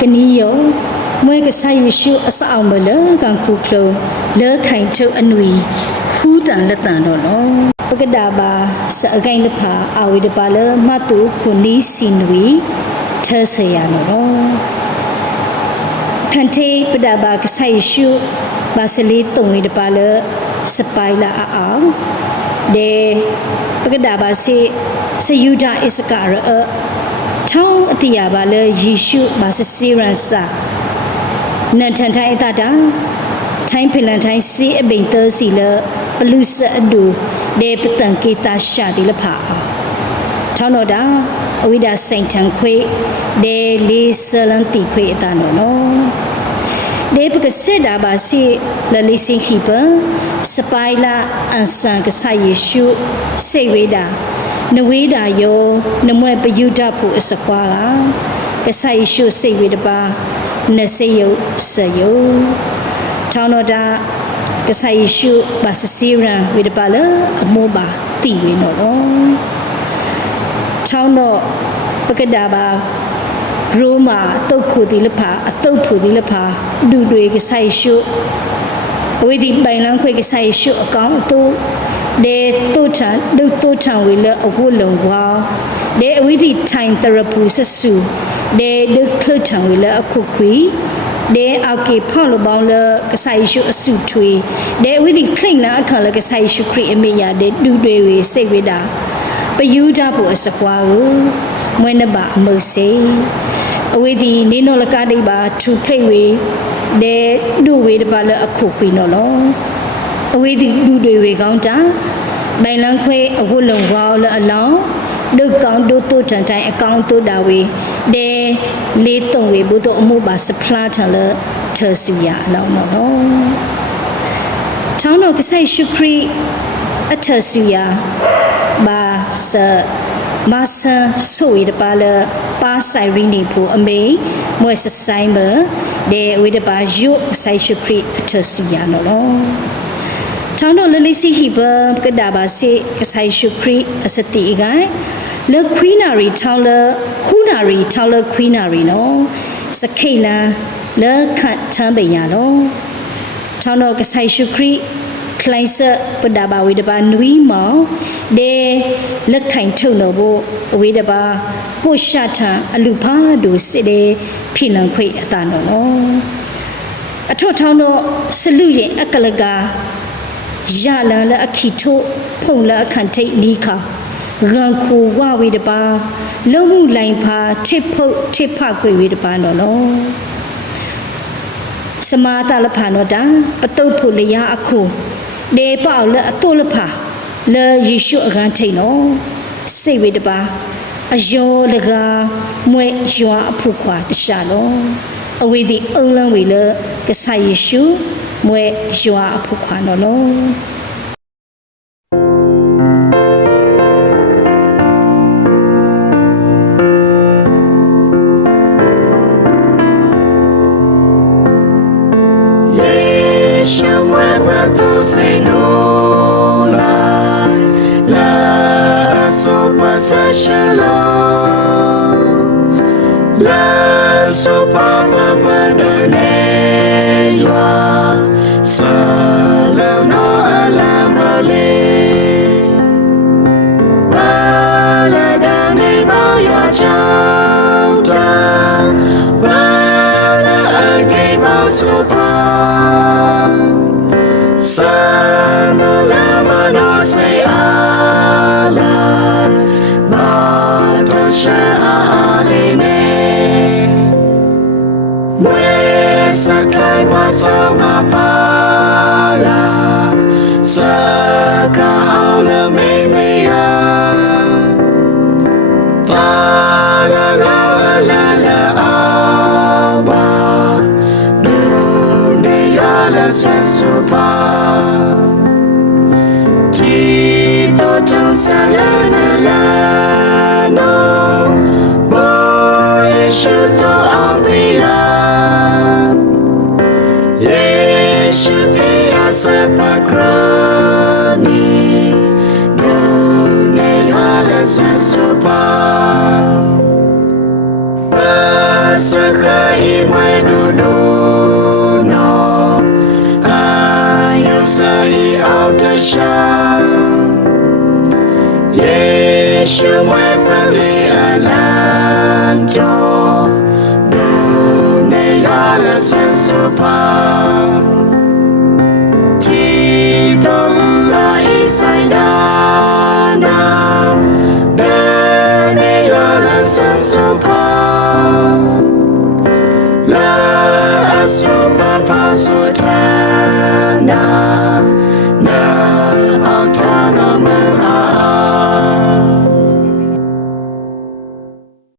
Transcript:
ကနီယောမွေကဆိုင်ယေရှုအစအောင်မလကန်ခုကလုံးလဲခိုင်ထုတ်အနွေဖူးတန်လက်တန်တော့လောပကဒါပါစအကိုင်းတဖာအဝိတပါလမတုခုနီးစီနွေထဲဆေရနော်ခန်တေပဒါပါကဆိုင်ယေရှုဘာစလီတုံဝိတပါလစပိုင်လာအောင်ဒေပကဒါပါစီစယူဒာအစ္စကာရထောင်းအတိယပါလေယေရှုဘာစစီရန်စာနန်ထန်ထိုင်အတတာထိုင်းဖင်လန်ထိုင်းစီအပိန်သစီလပလူစအဒူဒေပတန်ကေတာရှာဒီလဖာထောင်းတော့တာအဝိဒါစိန်ထန်ခွေဒေလေးဆလန်တီခွေအတနော်နော်ဒေပကစေဒါဘာစီလလီစင်ခိပစပိုင်လာအန်ဆန်ကဆိုင်ယေရှုစေဝေဒါနဝေဒါယောနမွဲပယုဒဖို့အစခွာလာကဆိုင်ယေရှုစေဝေဒပါနစေယစယောထောင်းတော့တာကဆိုင်ယေရှုဘာစစီရန်ဝေဒပါလအမောပါတီဝေနော်ထောင်းတော့ပကဒါပါရိုမာတုတ်ခုဒီလဖာအတုတ်ဖူဒီလဖာဒူတွေကဆိုင်ရှုအဝိဒီပိုင်လန်းခွေကဆိုင်ရှုအကောင်တူဒေတုထန်ဒုတုထန်ဝေလအဝလုံဝါဒေအဝိဒီထိုင်တရပူဆဆူဒေဒုခလထန်ဝေလအခုခွီဒေအောက်ကေဖောက်လပေါင်းလကဆိုင်ရှုအစုထွေဒေအဝိဒီခလိန်လာအခါလကဆိုင်ရှုခရီအမေယာဒေဒူတွေဝေစိတ်ဝေတာပယူဒဖို့အစကွာကိုမွေးနဘာအမုတ်စေအဝေဒီနေနောလကတိပါထူဖိတ်ဝေဒေဒူဝေတပါလအခုခွေနော်လောအဝေဒီဒူတွေဝေကောင်းတာဘိုင်လန်းခွေအဝလုံဝါလအလောင်းဒုကောင်းဒုတုတန်တိုင်းအကောင်းတုတာဝေဒေလေးတုံဝေဘုဒ္ဓအမှုပါစဖလာထလထေဆူရအလောင်းနော်ထောင်းတော့ကဆိုင်ရှုခရီအထေဆူရဘာစမဆာဆိုရပါလပါဆိုင်ရင်းနေဖို့အမေမွေးဆိုင်မဒေဝိဒပါယုဆိုင်ရှုခရီအထဆူရနော်ထောင်းတော့လလီစီဟီဘကဒါပါစေကဆိုင်ရှုခရီအစတိအကိုင်လခွီနာရီထောင်းလခူနာရီထောင်းလခွီနာရီနော်စခိလန်လခတ်ချမ်းပညာနော်ထောင်းတော့ကဆိုင်ရှုခရီคลายเสปดาบาวิดบานุยมอเดလက်ခိုင်ထုတ်လို့ဖို့အဝေးတပါကိုရှာထံအလူဖားတို့စစ်တဲ့ဖိလန်ခွေအတန်တော့နော်အထွတ်ထောင်းတော့စလူရဲ့အကလကာရလန်လက်အခီထုတ်ဖုံလက်အခန့်ထိတ်နီးခါရန်ခိုဝဝေးတပါလုံးမှုလိုင်ဖာထစ်ဖုတ်ထစ်ဖခွေဝေးတပါတော့နော်စမာတလဖာနော်တာပတုတ်ဖို့လျာအခုဒေပေါလအတုလဖာလေယေရှုအကန်ထိန်နော်စိတ်ဝေတပါအယောလကမွေရွာအဖုခွာတရှာနော်အဝေးဒီအုံလန်းဝေလကဆိုင်ယေရှုမွေရွာအဖုခွာနော် no no you say out the show Yeshu mwe pali alanjo do ne yala sesupa ti la isaidana do ne yala sesupa La asupa pasutana na